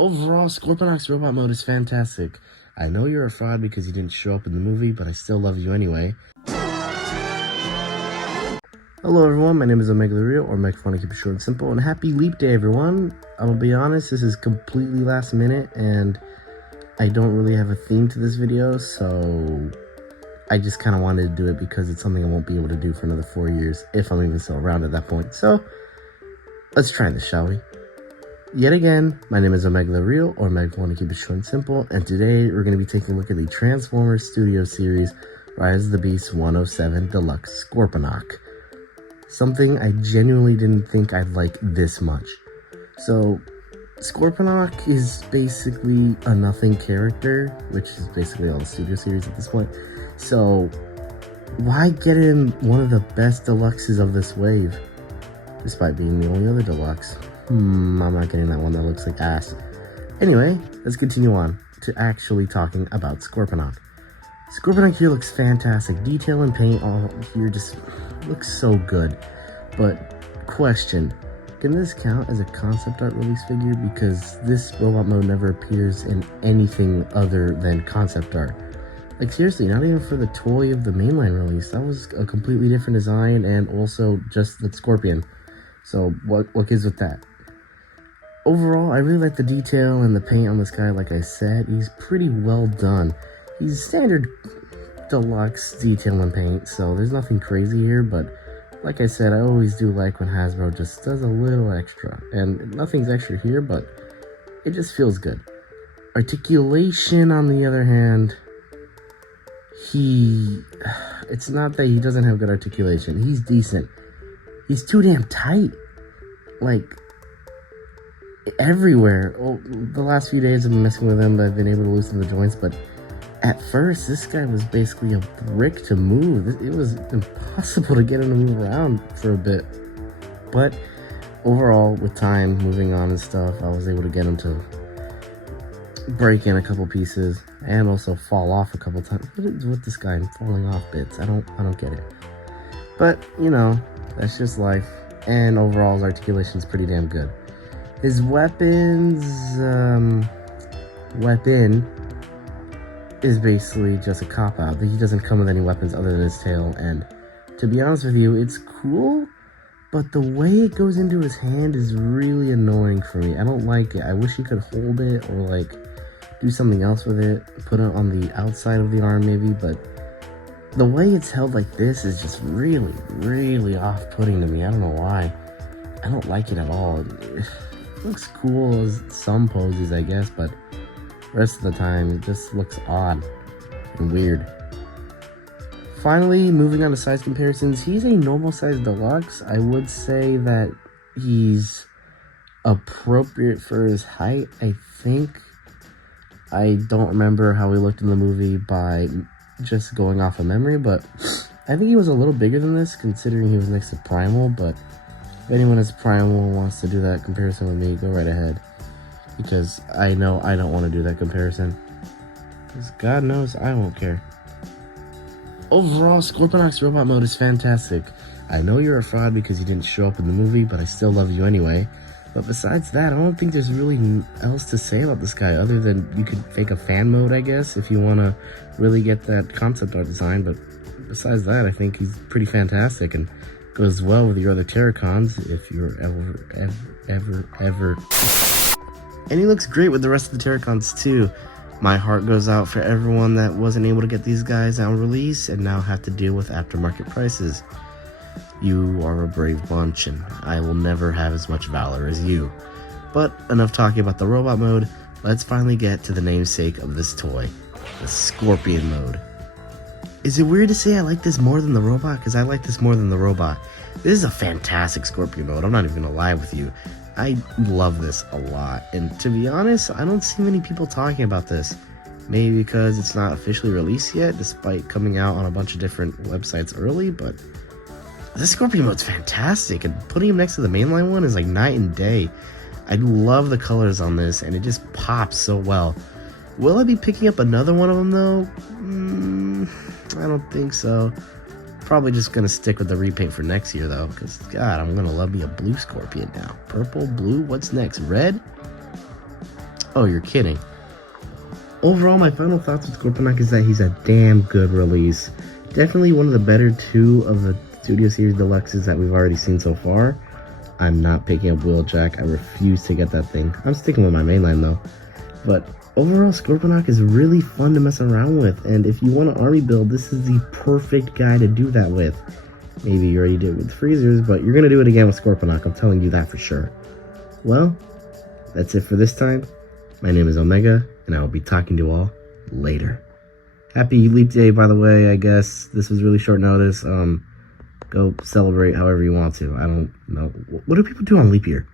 Overall, Scorponok's robot mode is fantastic. I know you're a fraud because you didn't show up in the movie, but I still love you anyway. Hello everyone, my name is Omega Real, or make fun to keep it short and simple, and happy leap day everyone. I'm gonna be honest, this is completely last minute, and I don't really have a theme to this video, so I just kind of wanted to do it because it's something I won't be able to do for another 4 years, if I'm even still around at that point. So, let's try this, shall we? Yet again, my name is Omega Real, or Meg want to keep it short and simple, and today we're going to be taking a look at the Transformers Studio Series Rise of the Beast 107 Deluxe Scorponok. Something I genuinely didn't think I'd like this much. So, Scorponok is basically a nothing character, which is basically all the Studio Series at this point. So, why get in one of the best deluxes of this wave? Despite being the only other deluxe. I'm not getting that one, that looks like ass. Anyway, let's continue on to actually talking about Scorponok. Scorponok here looks fantastic. Detail and paint all here just looks so good. But, question, can this count as a concept art release figure? Because this robot mode never appears in anything other than concept art. Like seriously, not even for the toy of the mainline release. That was a completely different design and also just the Scorpion. So, what gives with that? Overall, I really like the detail and the paint on this guy. Like I said, he's pretty well done. He's standard deluxe detail and paint, so there's nothing crazy here, but like I said, I always do like when Hasbro just does a little extra. And nothing's extra here, but it just feels good. Articulation, on the other hand, it's not that he doesn't have good articulation. He's decent. He's too damn tight. Like, everywhere. Well, the last few days I've been messing with him, I've been able to loosen the joints, but at first this guy was basically a brick to move. It was impossible to get him to move around for a bit. But overall, with time, moving on and stuff, I was able to get him to break in a couple pieces and also fall off a couple times. What is with this guy and falling off bits? I don't get it. But, you know, that's just life. And overall, his articulation is pretty damn good. His weapon is basically just a cop-out. He doesn't come with any weapons other than his tail, and to be honest with you, it's cool, but the way it goes into his hand is really annoying for me. I don't like it. I wish he could hold it or, like, do something else with it, put it on the outside of the arm maybe, but the way it's held like this is just really, really off-putting to me. I don't know why. I don't like it at all. It looks cool as some poses, I guess, but the rest of the time it just looks odd and weird. Finally, moving on to size comparisons, he's a normal size deluxe. I would say that he's appropriate for his height, I think. I don't remember how he looked in the movie by just going off of memory, but I think he was a little bigger than this considering he was next to Primal, but if anyone is Primal wants to do that comparison with me, go right ahead. Because I know I don't want to do that comparison. Because God knows I won't care. Overall, Scorponok's robot mode is fantastic. I know you're a fraud because you didn't show up in the movie, but I still love you anyway. But besides that, I don't think there's really else to say about this guy other than you could fake a fan mode, I guess, if you want to really get that concept art design. But besides that, I think he's pretty fantastic and goes well with your other Terracons, if you're ever. And he looks great with the rest of the Terracons too. My heart goes out for everyone that wasn't able to get these guys on release and now have to deal with aftermarket prices. You are a brave bunch, and I will never have as much valor as you. But enough talking about the robot mode, let's finally get to the namesake of this toy, the Scorpion mode. Is it weird to say I like this more than the robot? Because I like this more than the robot. This is a fantastic Scorpion mode, I'm not even gonna lie with you. I love this a lot, and to be honest, I don't see many people talking about this. Maybe because it's not officially released yet, despite coming out on a bunch of different websites early, but this Scorpion mode's fantastic, and putting him next to the mainline one is like night and day. I love the colors on this, and it just pops so well. Will I be picking up another one of them, though? I don't think so. Probably just gonna stick with the repaint for next year, though, because, God, I'm gonna love me a blue Scorpion now. Purple, blue, what's next? Red? Oh, you're kidding. Overall, my final thoughts with Scorponok is that he's a damn good release. Definitely one of the better two of the Studio Series Deluxes that we've already seen so far. I'm not picking up Wheeljack. I refuse to get that thing. I'm sticking with my mainline though. But overall, Scorponok is really fun to mess around with. And if you want an army build, this is the perfect guy to do that with. Maybe you already did it with Freezers, but you're going to do it again with Scorponok. I'm telling you that for sure. Well, that's it for this time. My name is Omega, and I will be talking to you all later. Happy Leap Day, by the way. I guess this was really short notice. Go celebrate however you want to. I don't know. What do people do on Leap Year?